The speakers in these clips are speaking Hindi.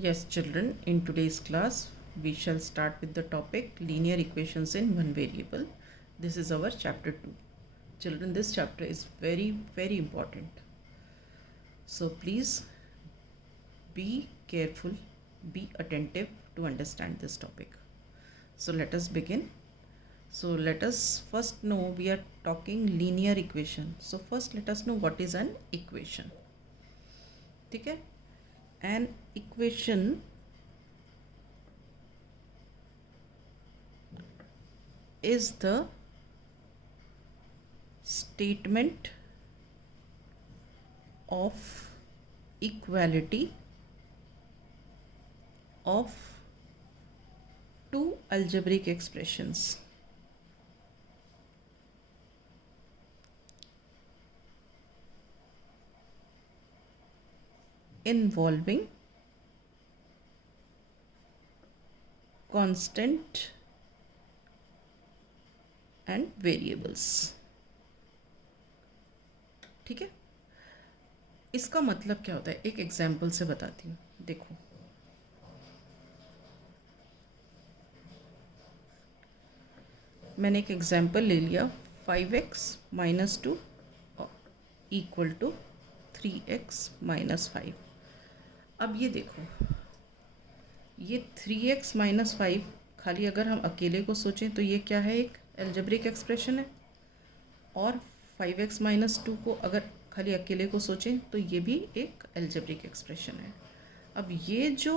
Yes, children, in today's class, we shall start with the topic linear equations in one variable. This is our chapter 2. Children, this chapter is very, very important. So please be careful, be attentive to understand this topic. So let us begin. So let us first know we are talking linear equation. So first let us know what is an equation. Okay? An equation is the statement of equality of two algebraic expressions involving constant and variables. ठीक है, इसका मतलब क्या होता है एक एग्जाम्पल से बताती हूँ. देखो, मैंने एक एग्जाम्पल ले लिया 5x - 2 इक्वल टू 3x - 5. अब ये देखो, ये 3x - 5 खाली अगर हम अकेले को सोचें तो ये क्या है, एक अलजेब्रिक एक्सप्रेशन है. और 5x - 2 को अगर खाली अकेले को सोचें तो ये भी एक अलजेब्रिक एक्सप्रेशन है. अब ये जो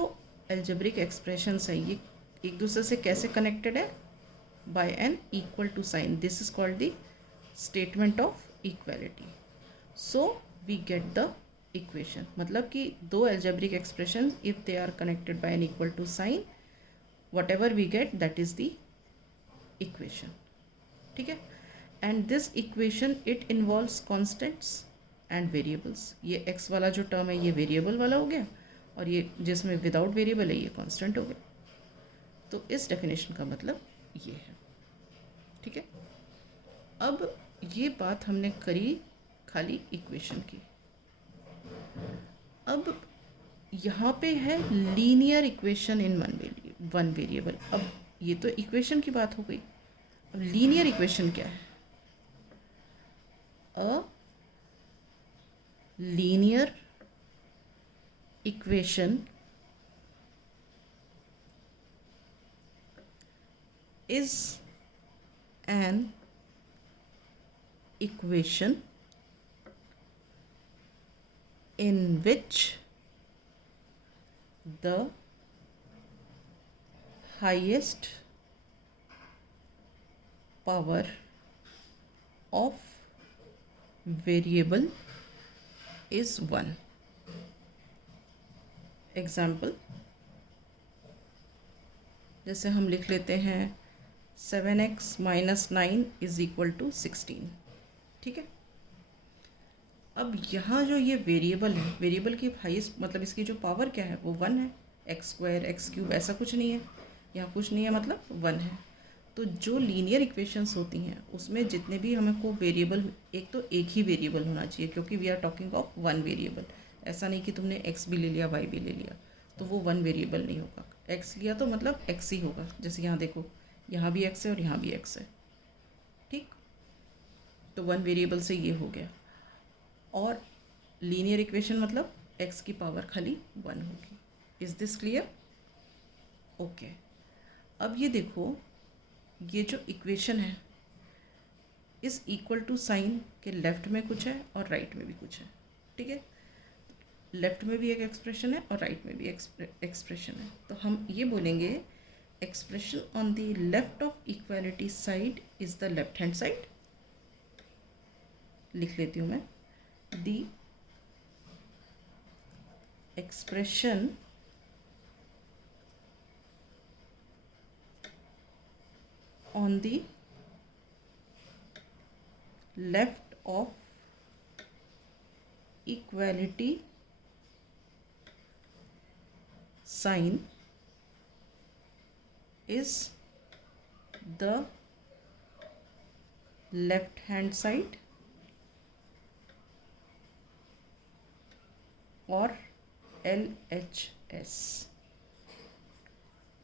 अलजेब्रिक एक्सप्रेशंस है ये एक दूसरे से कैसे कनेक्टेड है, by an equal to sign. This is called the statement of equality. So we get the equation. मतलब कि दो algebraic expression if they are connected by an equal to sign, whatever we get that is the equation. ठीक है, and this equation it involves constants and variables. ये x वाला जो टर्म है ये वेरिएबल वाला हो गया और ये जिसमें विदाउट वेरिएबल है ये कांस्टेंट हो गया. तो इस डेफिनेशन का मतलब ये है. ठीक है, अब ये बात हमने करी खाली इक्वेशन की. अब यहाँ पे है linear equation in one variable. अब ये तो इक्वेशन की बात हो गई. अब लीनियर इक्वेशन क्या है? A linear equation is an equation in which the highest power of variable is 1. Example, जैसे हम लिख लेते हैं 7x - 9 = 16. ठीक है, अब यहाँ जो ये वेरिएबल है, वेरिएबल की हाईएस्ट मतलब इसकी जो पावर क्या है वो 1 है. x² x³ ऐसा कुछ नहीं है, यहाँ कुछ नहीं है, मतलब 1 है. तो जो लीनियर इक्वेशंस होती हैं उसमें जितने भी हमको वेरिएबल, एक तो एक ही वेरिएबल होना चाहिए क्योंकि we are talking of one variable. ऐसा नहीं कि तुमने x भी ले लिया y भी ले लिया तो वो वन वेरिएबल नहीं होगा. x लिया तो मतलब x ही होगा. जैसे यहाँ देखो, यहाँ भी x है और यहाँ भी x है. ठीक, तो वन वेरिएबल से ये हो गया. और लीनियर इक्वेशन मतलब x की पावर खाली 1 होगी. Is this clear? ओके. अब ये देखो, ये जो इक्वेशन है इस इक्वल टू साइन के लेफ़्ट में कुछ है और राइट में भी कुछ है. ठीक है, लेफ़्ट में भी एक एक्सप्रेशन है और राइट में भी एक्सप्रेशन है. तो हम ये बोलेंगे expression on the left of equality side is the left hand side. लिख लेती हूँ मैं. The expression on the left of equality sign is the left hand side और LHS.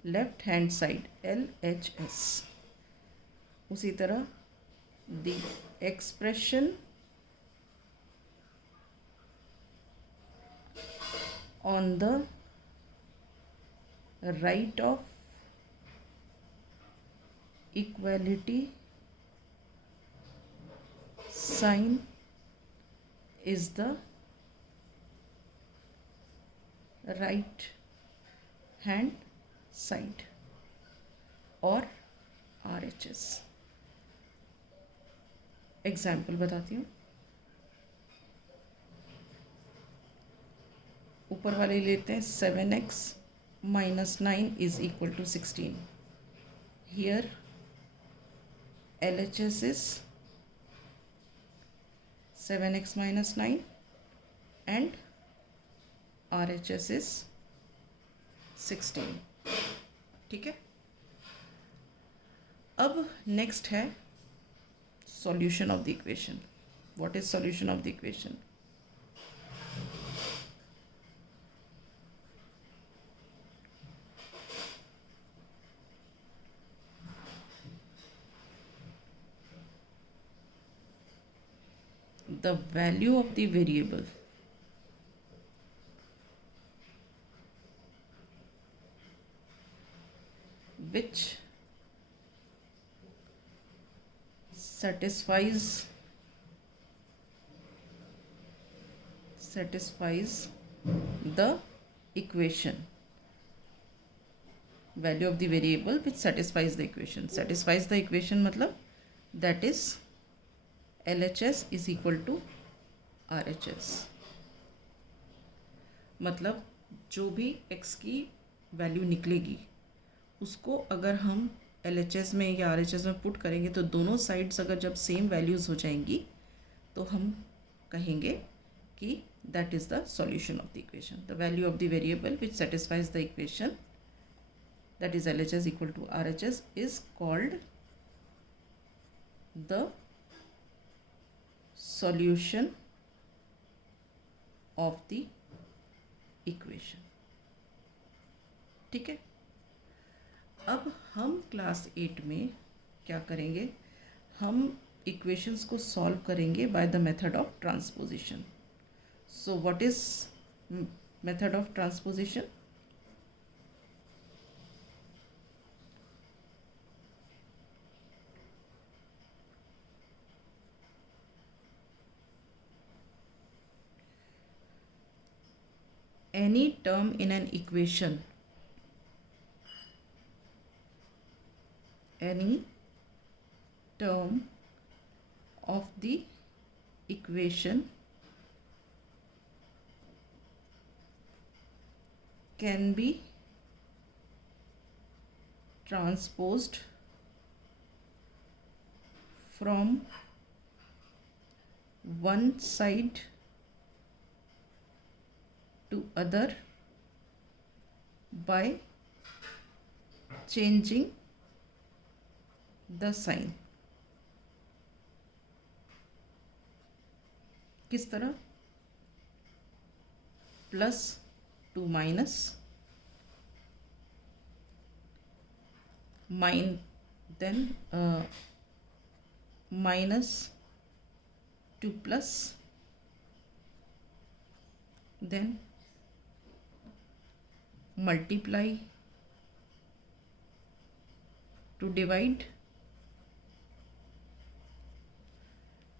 Left hand side LHS. उसी तरह the expression on the right of equality sign is the right hand side और RHS. एग्जाम्पल बताती हूँ. ऊपर वाले लेते हैं 7x minus 9 is equal to 16. Here LHS is 7x minus 9 and RHS is 16. ठीक है. अब नेक्स्ट है solution of the equation. What is solution of the equation? The value of the variable which satisfies the equation. Value of the variable which satisfies the equation. Satisfies the equation मतलब that is LHS is equal to RHS. मतलब जो भी x की वैल्यू निकलेगी उसको अगर हम LHS में या RHS में पुट करेंगे तो दोनों साइड्स अगर जब सेम वैल्यूज़ हो जाएंगी तो हम कहेंगे कि that is the solution of the equation. The value of the variable which satisfies the equation that is LHS equal to RHS is called the solution of the equation. ठीक है. अब हम क्लास 8 में क्या करेंगे? हम इक्वेशंस को सॉल्व करेंगे by the method of transposition. So what is method of transposition? Any term in an equation, any term of the equation can be transposed from one side to other by changing the sign. किस तरह? Plus to minus, then minus to plus, then multiply to divide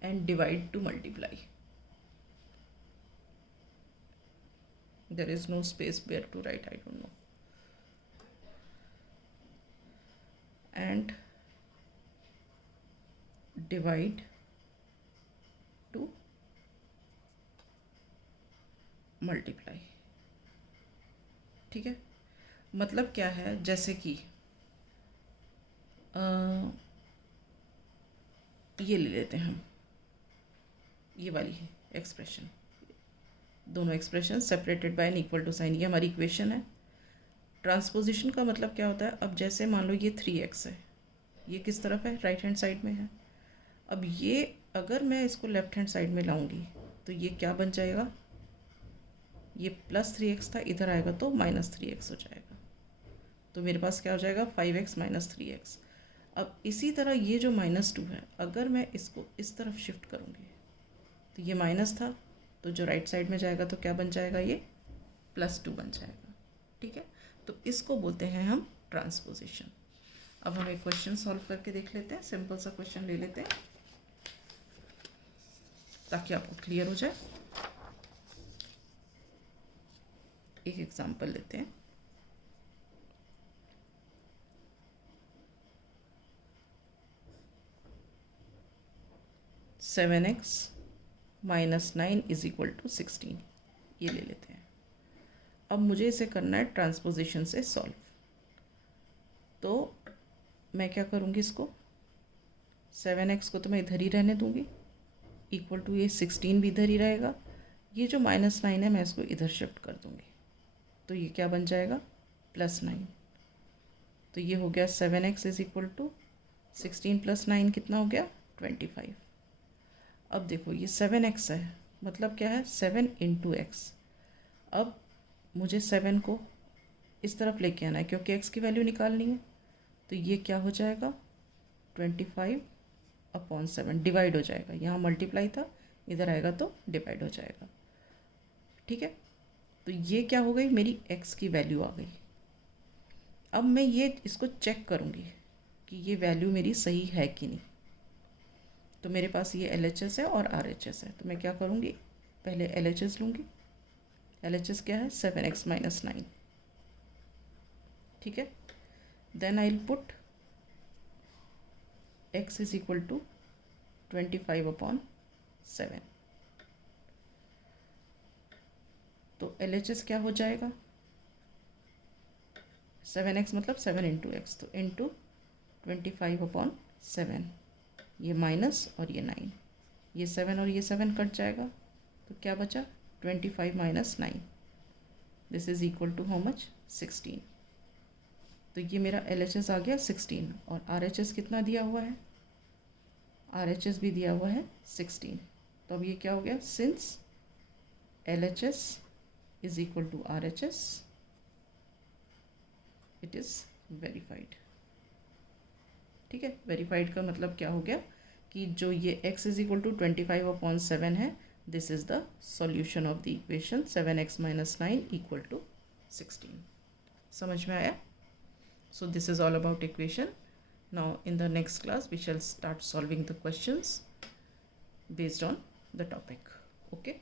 and divide to multiply. There is no space where to write, I don't know. And divide to multiply. ठीक है. मतलब क्या है? जैसे कि ये ले लेते हैं हम, ये वाली है एक्सप्रेशन. दोनों expression separated by an equal to sign. ये हमारी इक्वेशन है. ट्रांसपोजिशन का मतलब क्या होता है? अब जैसे मान लो ये 3x है, ये किस तरफ है? राइट हैंड साइड में है. अब ये अगर मैं इसको लेफ्ट हैंड साइड में लाऊंगी तो ये क्या बन जाएगा? ये प्लस 3x था, इधर आएगा तो माइनस 3x हो जाएगा. तो मेरे पास क्या हो जाएगा 5x माइनस 3x। अब इसी तरह ये जो -2 है, अगर मैं इसको इस तरफ शिफ्ट करूँगी तो ये माइनस था, तो जो राइट साइड में जाएगा तो क्या बन जाएगा, ये +2 बन जाएगा। ठीक है, तो इसको बोलते हैं हम ट्रांसपोजिशन। अब हम एक क्वेश्चन सॉल्व करके देख लेते हैं, सिंपल सा क्वेश्चन ले लेते हैं ताकि आपको क्लियर हो जाए। एक एग्जांपल लेते हैं। Seven x minus 9 is equal to 16, ये ले लेते हैं। अब मुझे इसे करना है ट्रांसपोजिशन से सॉल्व। तो मैं क्या करूँगी, इसको 7x को तो मैं इधर ही रहने दूँगी, इक्वल टू ये 16 भी इधर ही रहेगा। ये जो -9 है मैं इसको इधर शिफ्ट कर दूँगी, तो ये क्या बन जाएगा +9। तो ये हो गया 7x इज इक्वल टू 16 + 9 कितना हो गया 25। अब देखो ये 7x है, मतलब क्या है 7 × x। अब मुझे 7 को इस तरफ लेके आना है क्योंकि x की वैल्यू निकालनी है। तो ये क्या हो जाएगा 25/7 डिवाइड हो जाएगा, यहाँ मल्टीप्लाई था, इधर आएगा तो डिवाइड हो जाएगा। ठीक है, तो ये क्या हो गई, मेरी x की वैल्यू आ गई। अब मैं ये इसको चेक करूँगी कि ये वैल्यू मेरी सही है कि नहीं। तो मेरे पास ये LHS है और RHS है, तो मैं क्या करूँगी, पहले LHS लूँगी। LHS क्या है 7x माइनस 9। ठीक है, then I will put x is equal to 25/7। तो LHS क्या हो जाएगा 7x मतलब 7 × x, तो इंटू 25/7, ये माइनस और ये 9, ये 7 और ये 7 कट जाएगा, तो क्या बचा 25 minus 9, this is equal to how much 16। तो ये मेरा LHS आ गया 16 और RHS कितना दिया हुआ है, RHS भी दिया हुआ है 16। तो अब ये क्या हो गया, since LHS is equal to RHS it is verified. ठीक है, वेरीफाइड का मतलब क्या हो गया कि जो ये x इज इक्वल टू 25/7 है, this is the solution of the equation 7x minus 9 equal to 16। समझ में आया? So this is all about equation. Now in the next class we shall start solving the questions based on the topic. Okay.